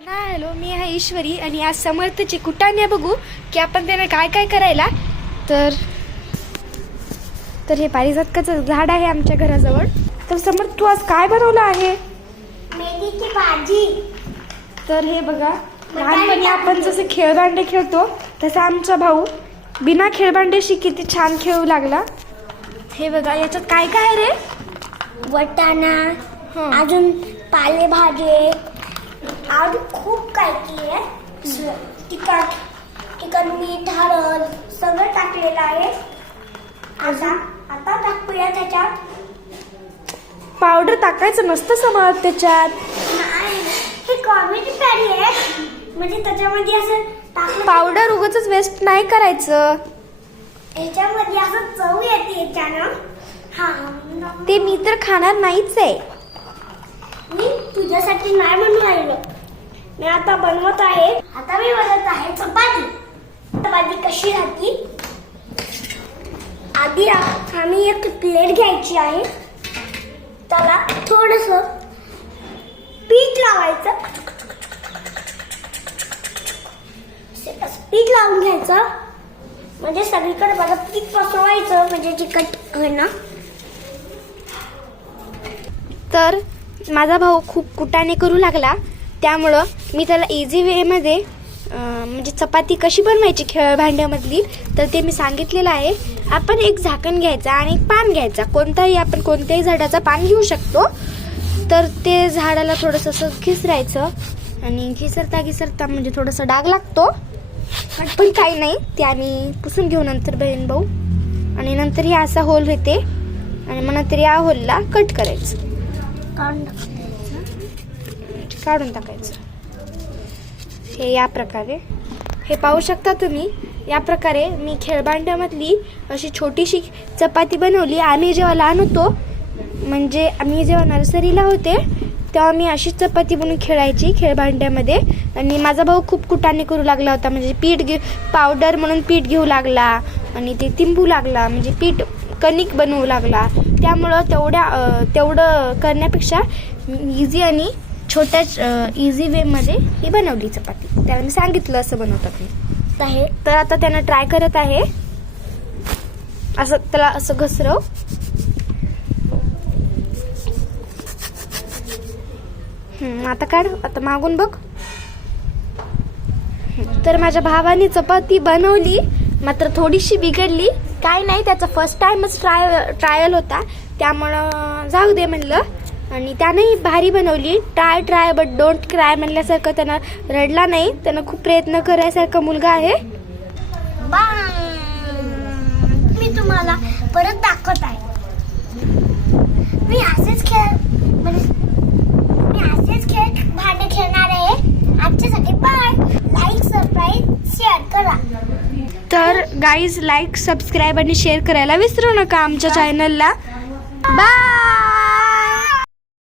Hello, मी आहे ईश्वरी आणि आज समर्थची कुटाने बघू की आपण त्याने काय काय करायला. तर हे पारिजातकाचं झाड आहे आमच्या घराजवळ. तर समर्थ, तू आज काय बनवलं आहे? मेथीची भाजी. तर हे बघा, लहानपणी आपण जसे खेळभांडे खेळतो तसं आमचा भाऊ बिना खेळभांडेशी किती छान खेळू लागला. हे बघा, याच्यात काय काय आहे रे? वाटाणा, अजून पालेभाजी, अजून खूप काय की आहे. तिखट मीठ, हळद सगळं टाकलेलं आहे. आता टाकूया त्याच्यात. पावडर टाकायचं नसतं समर्थ त्याच्यात. हे कॉमेडी पॅडी आहे, म्हणजे त्याच्यामध्ये असं टाकलं पावडर उगाच वेस्ट नाही करायचं. याच्यामध्ये असं चव येते याच्यानं. ते मी तर खाणार नाहीच आहे. मी तुझ्यासाठी नाही बनवून राहिलो. मी आता बनवत आहे. आता मी बनवत आहे चपाती. चपाती कशी राहती? आधी आम्ही एक प्लेट घ्यायची आहे. त्याला थोडस पीठ लावायचं. पीठ लावून घ्यायचं, म्हणजे सगळीकडे बघा पीठ पसरवायचं, म्हणजे चिकट होईना. तर माझा भाऊ खूप कुटाणे करू लागला, त्यामुळं मी त्याला इझी वेमध्ये म्हणजे चपाती कशी बनवायची खेळभांड्यामधली तर ते मी सांगितलेलं आहे. आपण एक झाकण घ्यायचा आणि एक पान घ्यायचा. आपण कोणत्याही झाडाचं पान घेऊ शकतो. तर ते झाडाला थोडंसं असं घिसरायचं आणि घिसरता म्हणजे थोडंसं डाग लागतो, पण काही नाही, ते आम्ही पुसून घेऊ नंतर बहीण भाऊ. आणि नंतर हे असा होल येते आणि मग नंतर या होलला कट करायचं, काढून टाकायचं. हे या प्रकारे, हे पाहू शकता तुम्ही. या प्रकारे मी खेळभांड्यामधली अशी छोटीशी चपाती बनवली. आम्ही जेव्हा लहान होतो, म्हणजे आम्ही जेव्हा नर्सरीला होते तेव्हा मी अशीच चपाती बनवून खेळायची खेळभांड्यामध्ये. आणि माझा भाऊ खूप कुटाणे करू लागला होता, म्हणजे पावडर म्हणून पीठ घेऊ लागला आणि ते तिंबू लागला, म्हणजे पीठ कणिक बनवू लागला. त्यामुळं तेवढं करण्यापेक्षा इझी आणि छोट्या इझी वेमध्ये ही बनवली चपाती. त्याला मी सांगितलं असं बनवतात मी. तर आता त्यानं ट्राय करत आहे. असं त्याला असं घसरव. आता काढ, आता मागून बघ. तर माझ्या भावाने चपाती बनवली, मात्र थोडीशी बिघडली. काय नाही, त्याचा फर्स्ट टाइमच ट्रायल होता, त्यामुळं जाऊ दे म्हणलं. आणि त्यानंही भारी बनवली. ट्राय बट डोंट क्राय म्हणल्यासारखं. त्यानं रडला नाही, त्यानं खूप प्रयत्न करायसारखा मुलगा आहे. मी तुम्हाला परत दाखवत आहे. मी असेच खेळ भांडे खेळणार आहे. आजच्यासाठी बाय. लाईक, सबस्क्राईब, शेअर करा. तर गाईज, लाईक, सबस्क्राईब आणि शेअर करायला विसरू नका आमच्या चॅनलला. बाय.